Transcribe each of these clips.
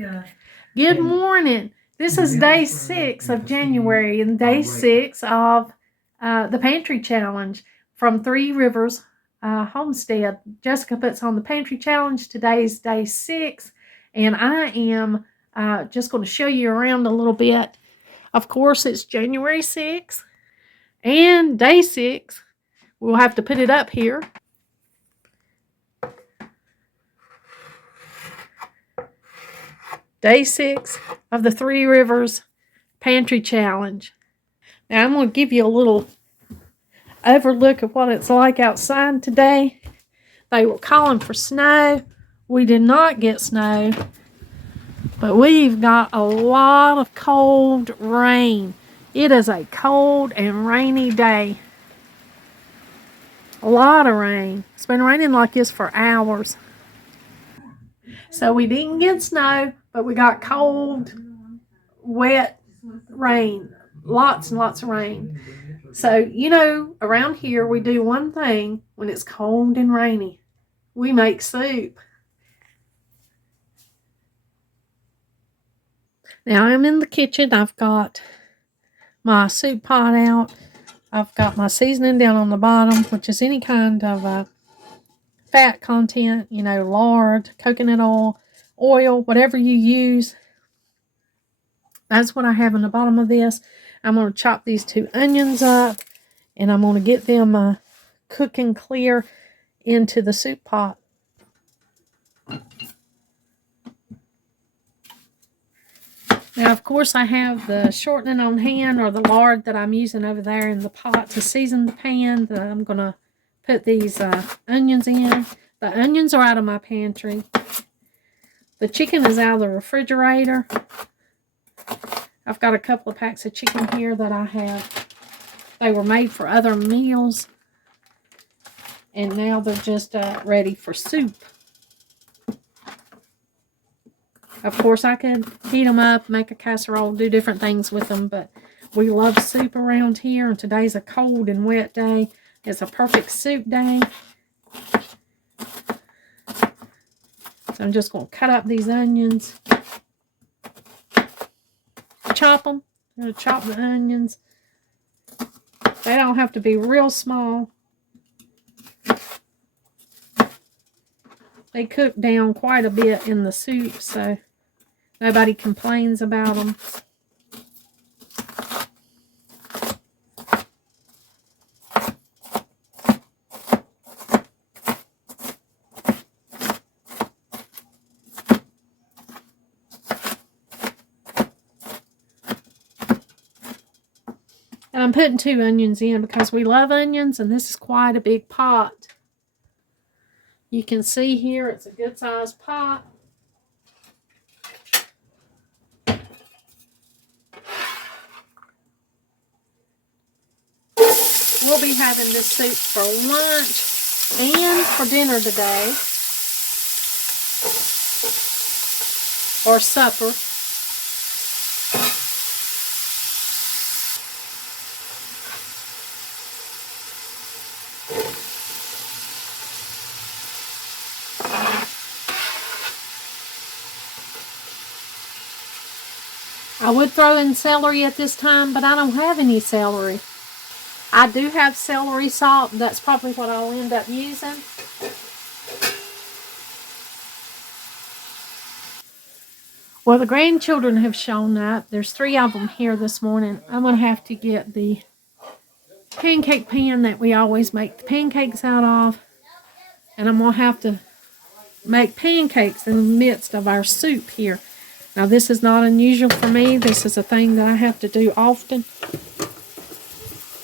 Yeah. Good morning. This is day 6 of January and day 6 of the Pantry Challenge from Three Rivers Homestead. Jessica puts on the Pantry Challenge. Today's day 6, and I am just going to show you around a little bit. Of course, it's January 6th and day 6. We'll have to put it up here. Day 6 of the Three Rivers Pantry Challenge. Now I'm going to give you a little overlook of what it's like outside today. They were calling for snow. We did not get snow, but we've got a lot of cold rain. It is a cold and rainy day. A lot of rain. It's been raining like this for hours. So we didn't get snow, but we got cold, wet rain. Lots and lots of rain. So, you know, around here we do one thing when it's cold and rainy. We make soup. Now I'm in the kitchen. I've got my soup pot out. I've got my seasoning down on the bottom, which is any kind of fat content, you know, lard, coconut oil, whatever you use. That's what I have in the bottom of this. I'm going to chop these 2 onions up, and I'm going to get them cooking clear into the soup pot. Now, of course, I have the shortening on hand, or the lard that I'm using over there in the pot to season the pan. I'm going to put these onions in. The onions are out of my pantry. The chicken is out of the refrigerator. I've got a couple of packs of chicken here that I have. They were made for other meals, and now they're just ready for soup. Of course, I could heat them up, make a casserole, do different things with them, but we love soup around here, and today's a cold and wet day. It's a perfect soup day. So I'm just going to cut up these onions. Chop them. I'm going to chop the onions. They don't have to be real small. They cook down quite a bit in the soup, so nobody complains about them. And I'm putting 2 onions in because we love onions, and this is quite a big pot. You can see here it's a good sized pot. We'll be having this soup for lunch and for dinner today, or supper. I would throw in celery at this time, but I don't have any celery. I do have celery salt. That's probably what I'll end up using. Well, the grandchildren have shown up. There's 3 of them here this morning. I'm going to have to get the pancake pan that we always make the pancakes out of. And I'm going to have to make pancakes in the midst of our soup here. Now, this is not unusual for me. This is a thing that I have to do often.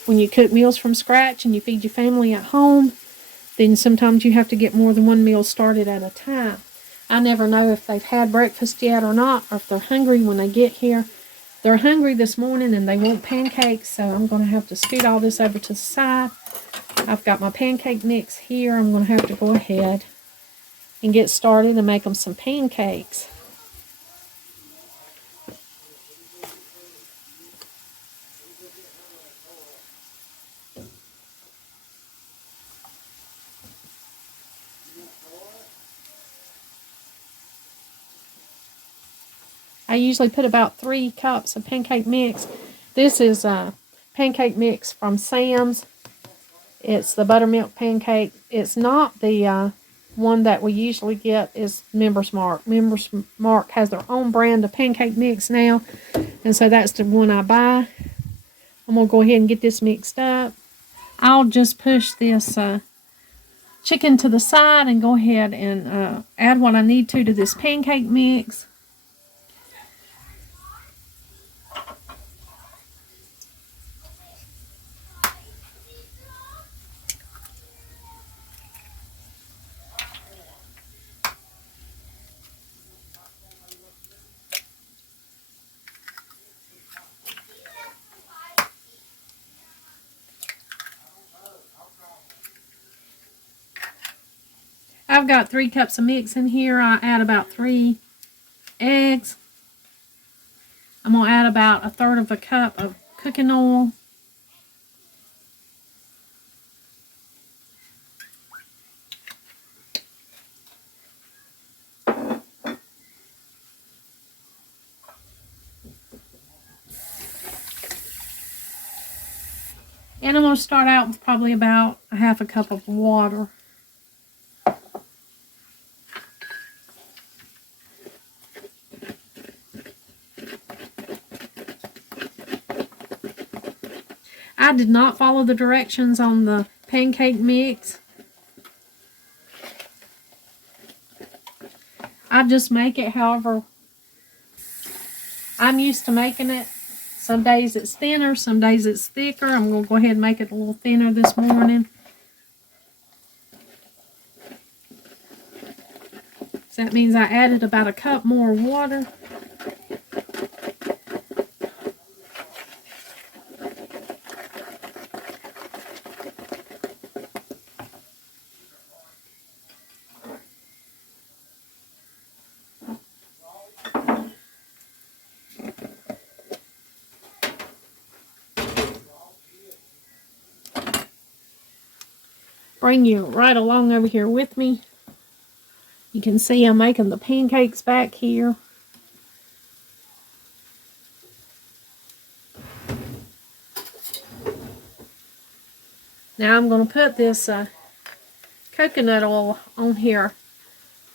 When you cook meals from scratch and you feed your family at home, then sometimes you have to get more than one meal started at a time. I never know if they've had breakfast yet or not, or if they're hungry when they get here. They're hungry this morning and they want pancakes, so I'm going to have to scoot all this over to the side. I've got my pancake mix here. I'm going to have to go ahead and get started and make them some pancakes. usually put about 3 cups of pancake mix. This is a pancake mix from Sam's. It's the buttermilk pancake. It's not the one that we usually get is Members Mark. Members Mark has their own brand of pancake mix now, and so that's the one I buy. I'm going to go ahead and get this mixed up. I'll just push this chicken to the side and go ahead and add what I need to this pancake mix. I've got 3 cups of mix in here. I add about 3 eggs. I'm going to add about 1/3 of a cup of cooking oil. And I'm going to start out with probably about 1/2 cup of water. I did not follow the directions on the pancake mix. I just make it however I'm used to making it. Some days it's thinner, some days it's thicker. I'm going to go ahead and make it a little thinner this morning. So that means I added about 1 cup more water. Bring you right along over here with me. You can see I'm making the pancakes back here. Now I'm going to put this coconut oil on here,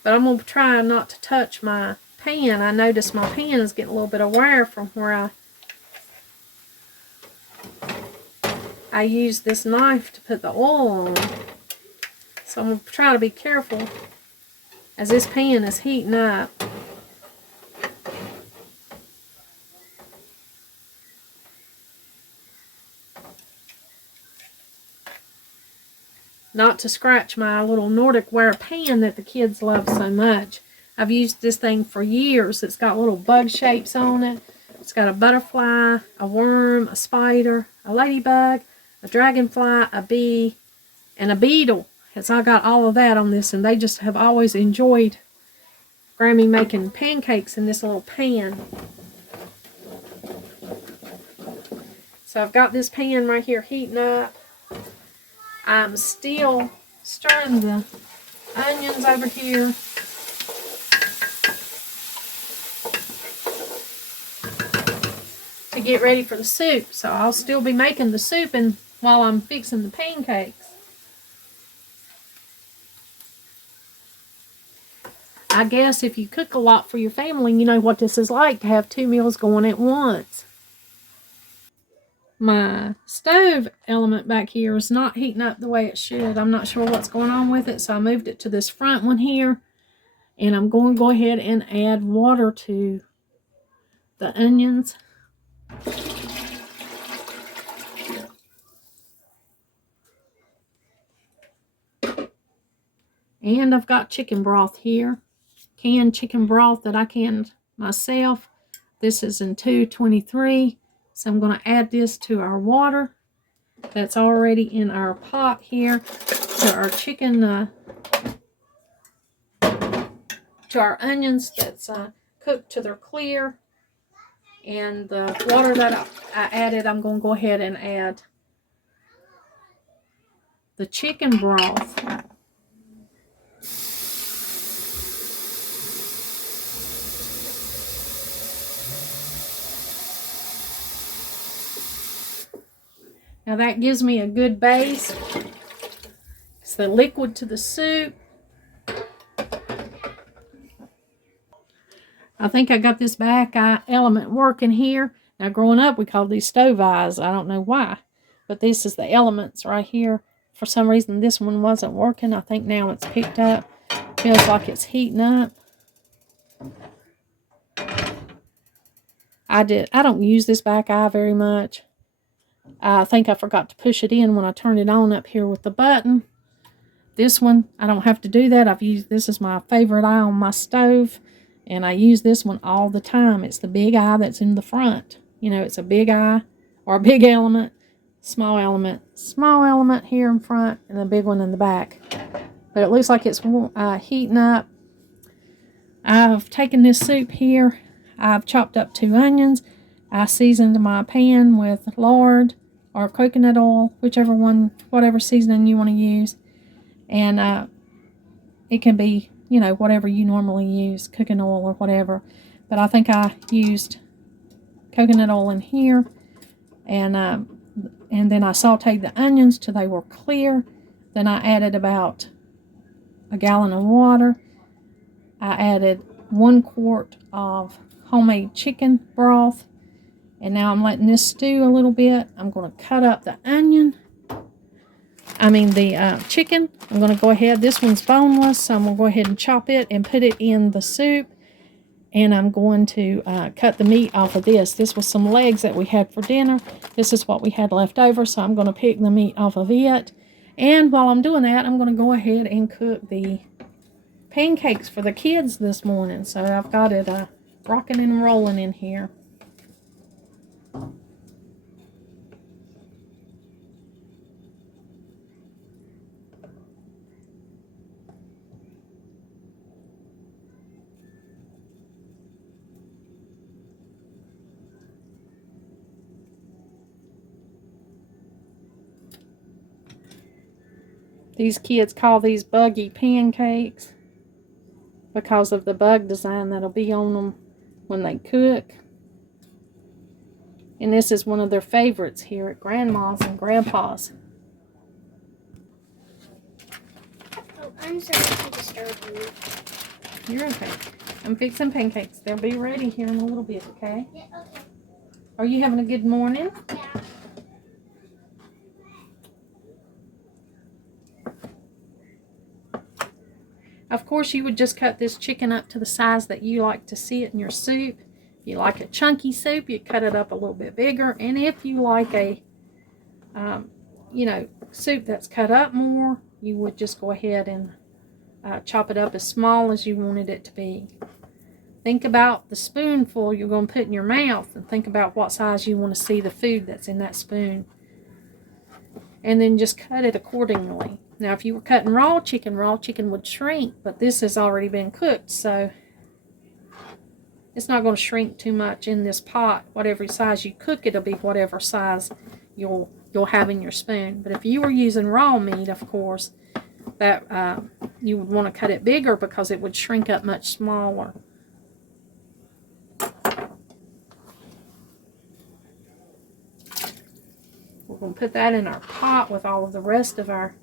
but I'm going to try not to touch my pan. I notice my pan is getting a little bit of wear from where I used this knife to put the oil on. So I'm going to try to be careful as this pan is heating up. Not to scratch my little Nordic ware pan that the kids love so much. I've used this thing for years. It's got little bug shapes on it. It's got a butterfly, a worm, a spider, a ladybug, a dragonfly, a bee, and a beetle. So I got all of that on this, and they just have always enjoyed Grammy making pancakes in this little pan. So I've got this pan right here heating up. I'm still stirring the onions over here. To get ready for the soup. So I'll still be making the soup and while I'm fixing the pancakes. I guess if you cook a lot for your family, you know what this is like to have 2 meals going at once. My stove element back here is not heating up the way it should. I'm not sure what's going on with it, so I moved it to this front one here. And I'm going to go ahead and add water to the onions. And I've got chicken broth here. Canned chicken broth that I canned myself. This is in 223. So I'm going to add this to our water that's already in our pot here. To our chicken, to our onions that's cooked to their clear. And the water that I added, I'm going to go ahead and add the chicken broth. Now that gives me a good base. It's the liquid to the soup. I think I got this back element working here. Now growing up we called these stove eyes. I don't know why. But this is the elements right here. For some reason this one wasn't working. I think now it's picked up. Feels like it's heating up. I don't use this back eye very much. I think I forgot to push it in when I turned it on up here with the button. This one, I don't have to do that. This is my favorite eye on my stove. And I use this one all the time. It's the big eye that's in the front. You know, it's a big eye or a big element, small element here in front, and a big one in the back. But it looks like it's heating up. I've taken this soup here. I've chopped up 2 onions. I seasoned my pan with lard or coconut oil, whichever one, whatever seasoning you want to use. And it can be, you know, whatever you normally use, cooking oil or whatever. But I think I used coconut oil in here. And then I sauteed the onions till they were clear. Then I added about a gallon of water. I added 1 quart of homemade chicken broth. And now I'm letting this stew a little bit. I'm going to cut up the chicken. I'm going to go ahead. This one's boneless, so I'm going to go ahead and chop it and put it in the soup. And I'm going to cut the meat off of this. This was some legs that we had for dinner. This is what we had left over, so I'm going to pick the meat off of it. And while I'm doing that, I'm going to go ahead and cook the pancakes for the kids this morning. So I've got it rocking and rolling in here. These kids call these buggy pancakes because of the bug design that'll be on them when they cook. And this is one of their favorites here at Grandma's and Grandpa's. Oh, I'm sorry to disturb you. You're okay. I'm fixing pancakes. They'll be ready here in a little bit, okay? Yeah, okay. Are you having a good morning? Yeah. Of course, you would just cut this chicken up to the size that you like to see it in your soup. If you like a chunky soup, you cut it up a little bit bigger. And if you like a, soup that's cut up more, you would just go ahead and chop it up as small as you wanted it to be. Think about the spoonful you're going to put in your mouth and think about what size you want to see the food that's in that spoon. And then just cut it accordingly. Now, if you were cutting raw chicken would shrink, but this has already been cooked, so it's not going to shrink too much in this pot. Whatever size you cook, it'll be whatever size you'll have in your spoon. But if you were using raw meat, of course, that you would want to cut it bigger because it would shrink up much smaller. We're going to put that in our pot with all of the rest of our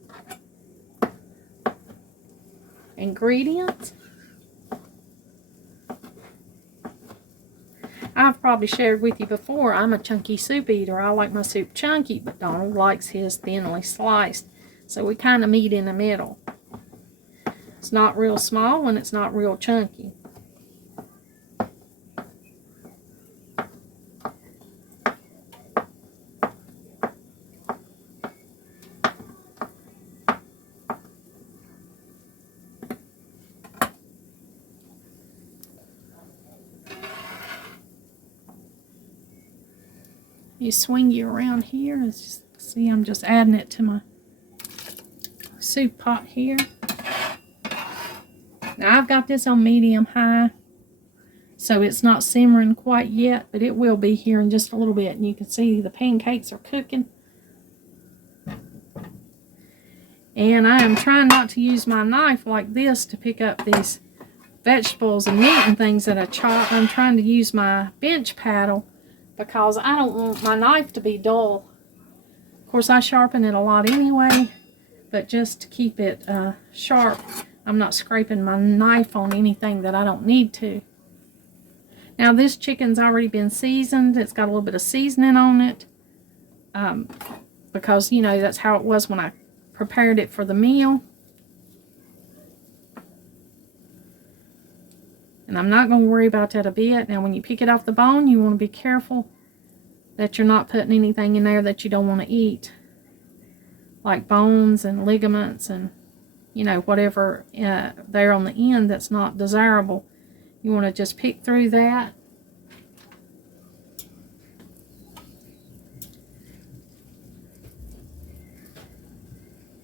ingredients. I've probably shared with you before, I'm a chunky soup eater. I like my soup chunky, but Donald likes his thinly sliced. So we kind of meet in the middle. It's not real small and it's not real chunky. You swing you around here. See, I'm just adding it to my soup pot here. Now I've got this on medium high, so it's not simmering quite yet, but it will be here in just a little bit. And you can see the pancakes are cooking. And I am trying not to use my knife like this to pick up these vegetables and meat and things that I chop. I'm trying to use my bench paddle, because I don't want my knife to be dull Of course, I sharpen it a lot anyway, but just to keep it sharp, I'm not scraping my knife on anything that I don't need to. Now, this chicken's already been seasoned. It's got a little bit of seasoning on it because, you know, that's how it was when I prepared it for the meal. And I'm not going to worry about that a bit. Now, when you pick it off the bone, you want to be careful that you're not putting anything in there that you don't want to eat, like bones and ligaments and, you know, whatever there on the end that's not desirable. You want to just pick through that.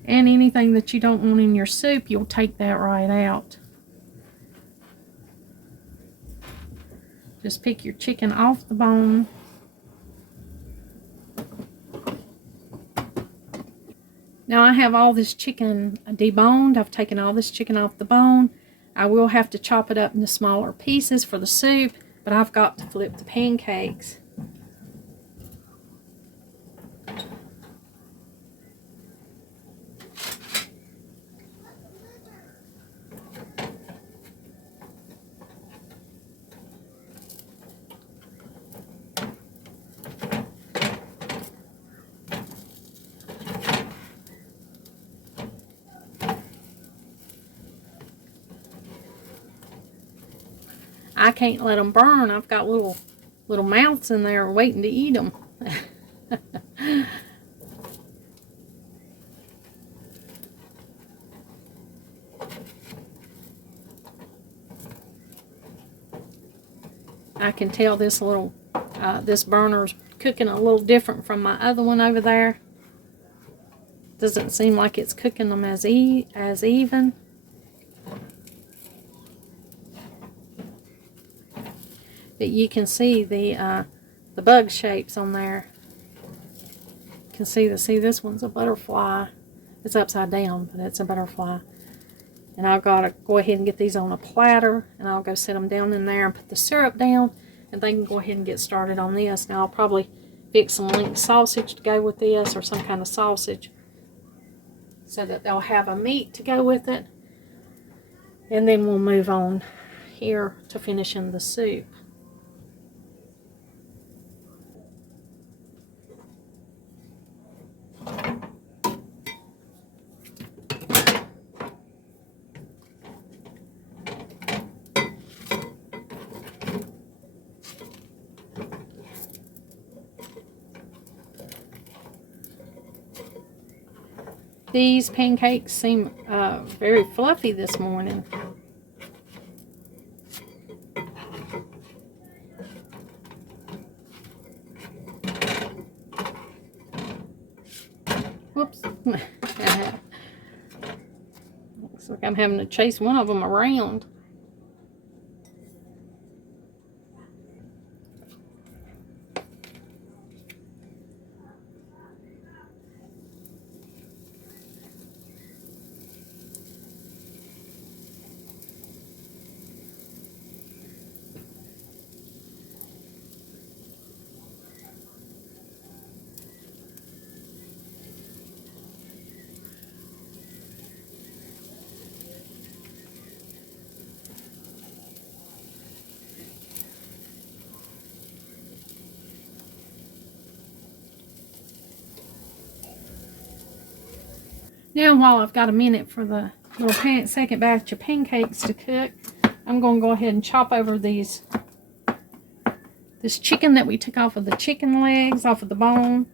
And anything that you don't want in your soup, you'll take that right out. Just pick your chicken off the bone. Now I have all this chicken deboned. I've taken all this chicken off the bone. I will have to chop it up into smaller pieces for the soup, but I've got to flip the pancakes. I can't let them burn. I've got little mouths in there waiting to eat them. I can tell this this burner's cooking a little different from my other one over there. Doesn't seem like it's cooking them as even. But you can see the bug shapes on there. You can see this one's a butterfly. It's upside down, but it's a butterfly. And I've got to go ahead and get these on a platter, and I'll go set them down in there and put the syrup down, and they can go ahead and get started on this. Now I'll probably fix some link sausage to go with this, or some kind of sausage, so that they'll have a meat to go with it. And then we'll move on here to finishing the soup. These pancakes seem very fluffy this morning. Whoops. Looks like I'm having to chase one of them around. Now, while I've got a minute for the little second batch of pancakes to cook, I'm going to go ahead and chop over this chicken that we took off of the chicken legs, off of the bone.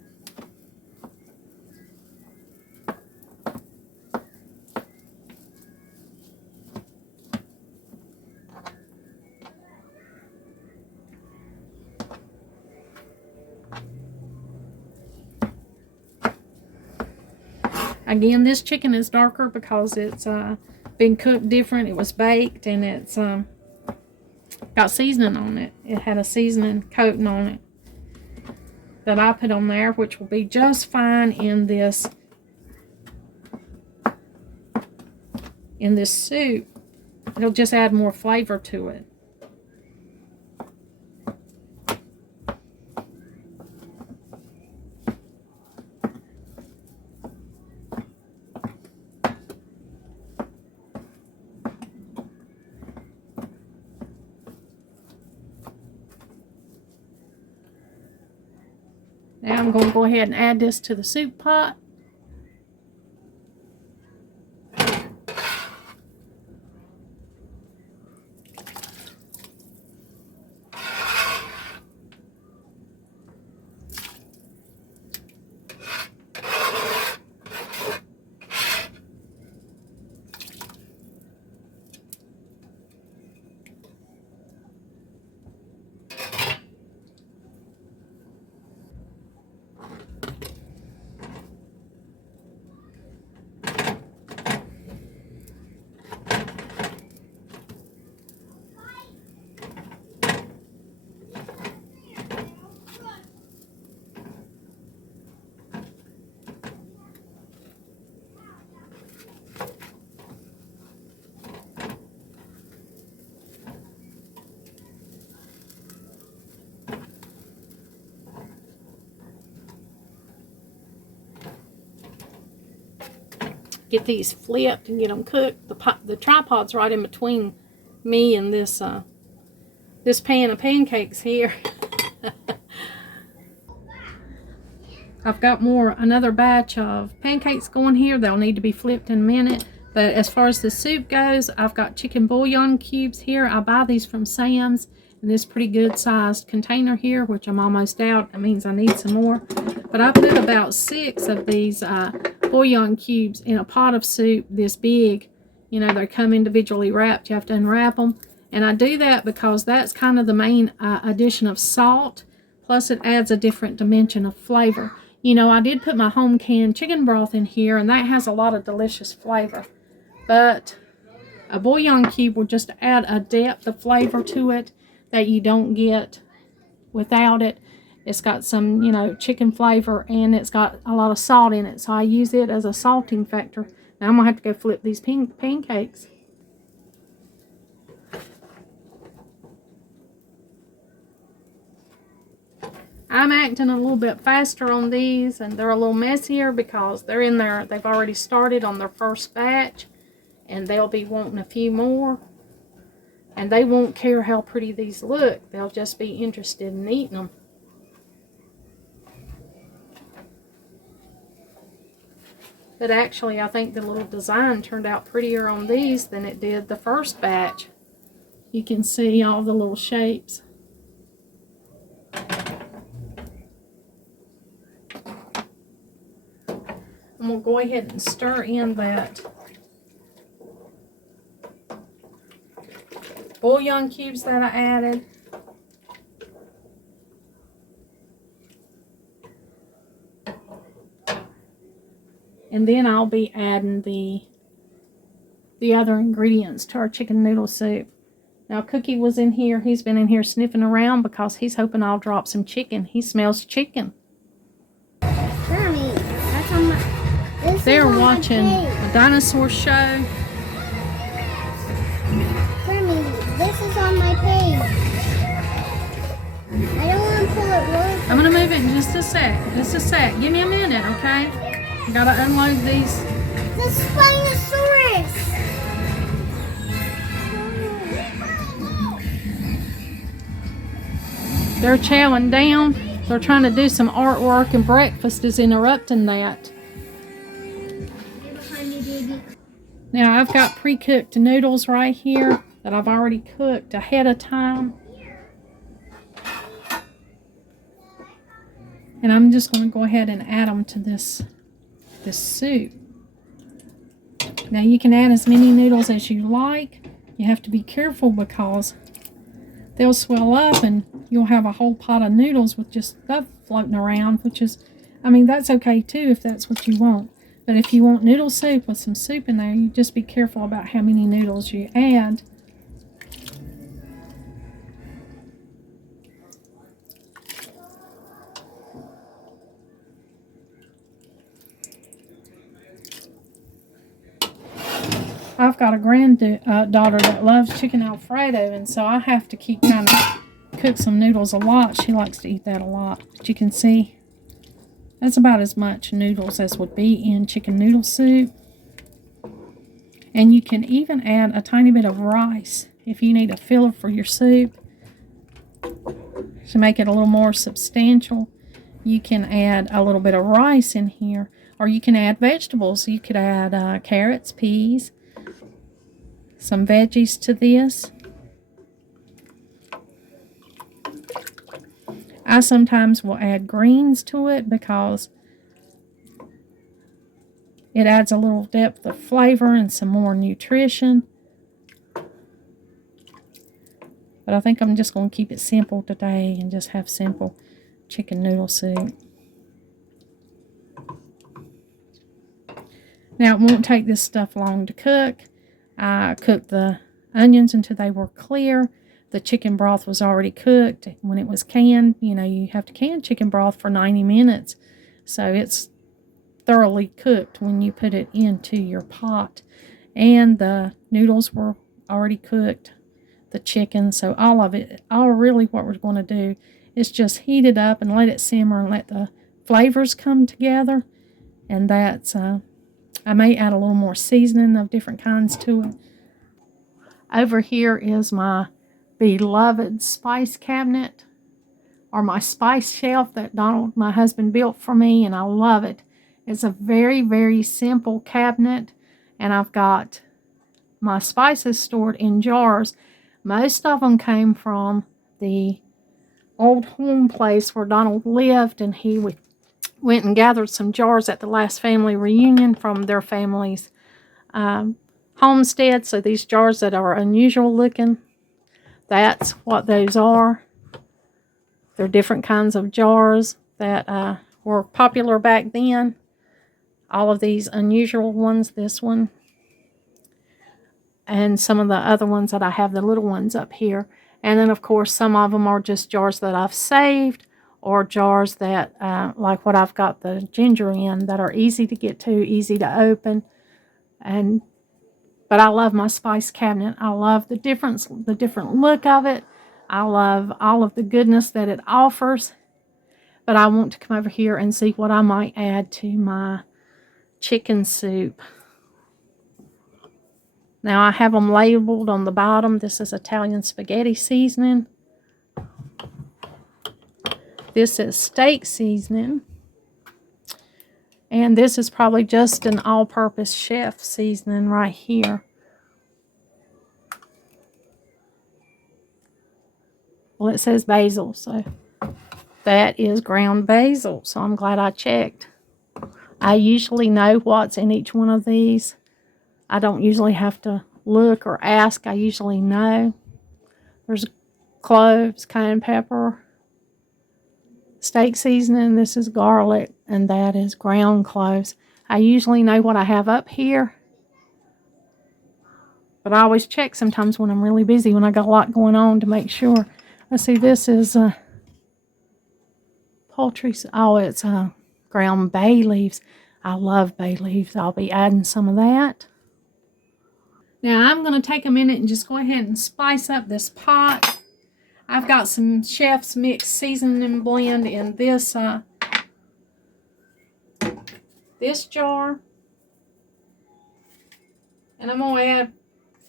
Again, this chicken is darker because it's been cooked different. It was baked, and it's got seasoning on it. It had a seasoning coating on it that I put on there, which will be just fine in this soup. It'll just add more flavor to it. Now I'm going to go ahead and add this to the soup pot. Get these flipped and get them cooked. The tripod's right in between me and this this pan of pancakes here. I've got another batch of pancakes going here. They'll need to be flipped in a minute. But as far as the soup goes, I've got chicken bouillon cubes here. I buy these from Sam's in this pretty good sized container here, which I'm almost out. That means I need some more. But I put about 6 of these bouillon cubes in a pot of soup this big. You know, they come individually wrapped. You have to unwrap them. And I do that because that's kind of the main addition of salt. Plus it adds a different dimension of flavor. You know, I did put my home canned chicken broth in here, and that has a lot of delicious flavor. But a bouillon cube will just add a depth of flavor to it that you don't get without it. It's got some, you know, chicken flavor, and it's got a lot of salt in it. So I use it as a salting factor. Now I'm going to have to go flip these pancakes. I'm acting a little bit faster on these, and they're a little messier because they're in there. They've already started on their first batch, and they'll be wanting a few more. And they won't care how pretty these look. They'll just be interested in eating them. But actually, I think the little design turned out prettier on these than it did the first batch. You can see all the little shapes. I'm going to go ahead and stir in that bouillon cubes that I added. And then I'll be adding the other ingredients to our chicken noodle soup. Now Cookie was in here. He's been in here sniffing around because he's hoping I'll drop some chicken. He smells chicken. Mommy, that's on my... They're watching a dinosaur show. Mommy, this is on my page. I don't want to pull it word. I'm going to move it in just a sec. Just a sec. Give me a minute, okay? I got to unload these. The Spinosaurus. They're chowing down. They're trying to do some artwork, and breakfast is interrupting that. Now I've got pre-cooked noodles right here that I've already cooked ahead of time. And I'm just going to go ahead and add them to this soup. Now you can add as many noodles as you like. You have to be careful because they'll swell up and you'll have a whole pot of noodles with just stuff floating around, which is, I mean, that's okay too if that's what you want. But if you want noodle soup with some soup in there, you just be careful about how many noodles you add. I've got a granddaughter that loves chicken Alfredo, and so I have to keep trying to cook some noodles a lot. She likes to eat that a lot. But you can see that's about as much noodles as would be in chicken noodle soup. And you can even add a tiny bit of rice if you need a filler for your soup to make it a little more substantial. you can add a little bit of rice in here, or you can add vegetables. You could add carrots, peas, some veggies to this. I sometimes will add greens to it because it adds a little depth of flavor and some more nutrition. But I think I'm just going to keep it simple today and just have simple chicken noodle soup. Now, it won't take this stuff long to cook. I cooked the onions until they were clear. The chicken broth was already cooked. When it was canned, you know, you have to can chicken broth for 90 minutes. So it's thoroughly cooked when you put it into your pot. And the noodles were already cooked, the chicken. So all really what we're going to do is just heat it up and let it simmer and let the flavors come together. And that's, I may add a little more seasoning of different kinds to it. Over here is my beloved spice cabinet, or my spice shelf that Donald, my husband, built for me, and I love it. It's a very, very simple cabinet, and I've got my spices stored in jars. Most of them came from the old home place where Donald lived, and he went and gathered some jars at the last family reunion from their family's homestead. So these jars that are unusual looking, that's what those are. They're different kinds of jars that were popular back then. All of these unusual ones, this one, and some of the other ones that I have, the little ones up here. And then, of course, some of them are just jars that I've saved, or jars that, like what I've got the ginger in, that are easy to get to, easy to open. But I love my spice cabinet. I love the different look of it. I love all of the goodness that it offers. But I want to come over here and see what I might add to my chicken soup. Now I have them labeled on the bottom. This is Italian spaghetti seasoning. This is steak seasoning. And this is probably just an all-purpose chef seasoning right here. Well, it says basil, so that is ground basil. So I'm glad I checked. I usually know what's in each one of these. I don't usually have to look or ask. I usually know. There's cloves, cayenne pepper, steak seasoning. This is garlic, and that is ground cloves. I usually know what I have up here, but I always check sometimes when I'm really busy, when I got a lot going on, to make sure. Let's see, this is poultry. Oh, it's ground bay leaves. I love bay leaves. I'll be adding some of that. Now I'm going to take a minute and just go ahead and spice up this pot. I've got some Chef's Mix seasoning blend in this this jar. And I'm going to add,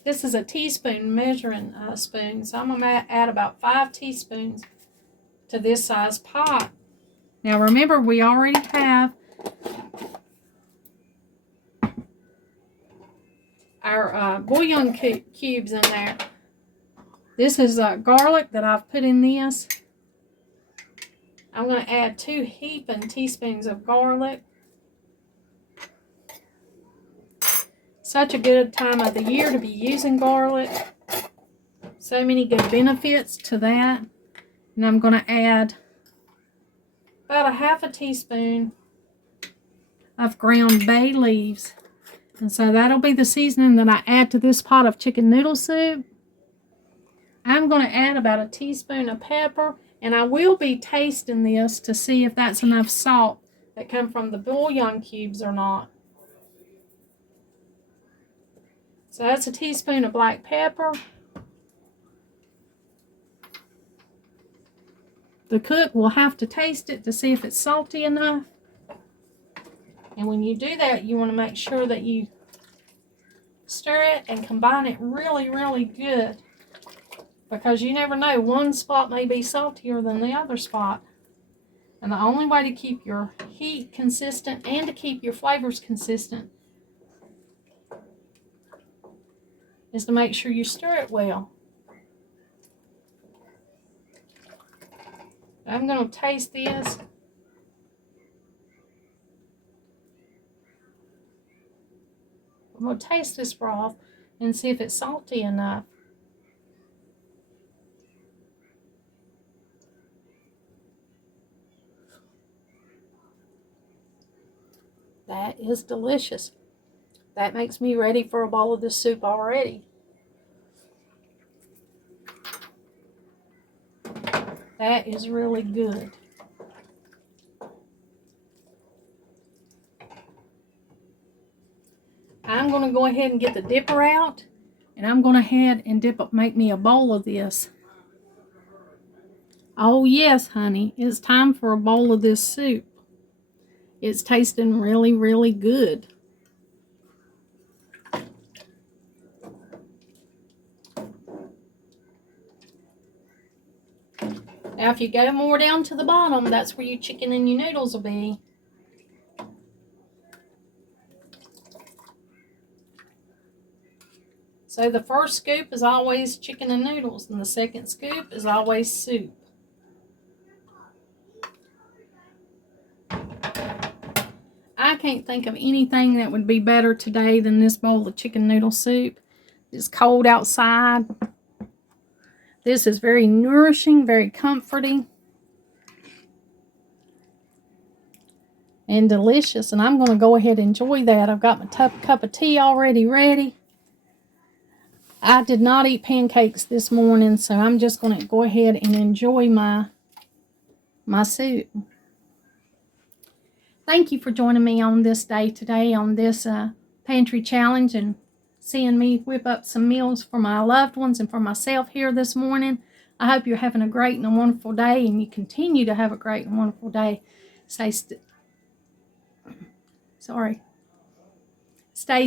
this is a teaspoon measuring spoon, so I'm going to add about 5 teaspoons to this size pot. Now remember, we already have our bouillon cubes in there. This is garlic that I've put in this. I'm going to add 2 heaping teaspoons of garlic. Such a good time of the year to be using garlic. So many good benefits to that. And I'm going to add about a half a teaspoon of ground bay leaves. And so that'll be the seasoning that I add to this pot of chicken noodle soup. I'm going to add about a teaspoon of pepper, and I will be tasting this to see if that's enough salt that come from the bouillon cubes or not. So that's a teaspoon of black pepper. The cook will have to taste it to see if it's salty enough. And when you do that, you want to make sure that you stir it and combine it really, really good. Because you never know, one spot may be saltier than the other spot. And the only way to keep your heat consistent and to keep your flavors consistent is to make sure you stir it well. I'm going to taste this. I'm going to taste this broth and see if it's salty enough. That is delicious. That makes me ready for a bowl of this soup already. That is really good. I'm going to go ahead and get the dipper out, and I'm going to head and make me a bowl of this. Oh yes, honey, it's time for a bowl of this soup. It's tasting really, really good. Now, if you go more down to the bottom, that's where your chicken and your noodles will be. So the first scoop is always chicken and noodles, and the second scoop is always soup. I can't think of anything that would be better today than this bowl of chicken noodle soup. It's cold outside. This is very nourishing, very comforting, and delicious. And I'm going to go ahead and enjoy that. I've got my cup of tea already ready. I did not eat pancakes this morning, so I'm just going to go ahead and enjoy my soup. Thank you for joining me on this day today on this pantry challenge and seeing me whip up some meals for my loved ones and for myself here this morning. I hope you're having a great and a wonderful day, and you continue to have a great and wonderful day. Stay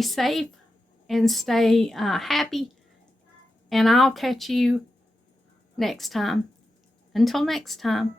safe and stay happy, and I'll catch you next time. Until next time.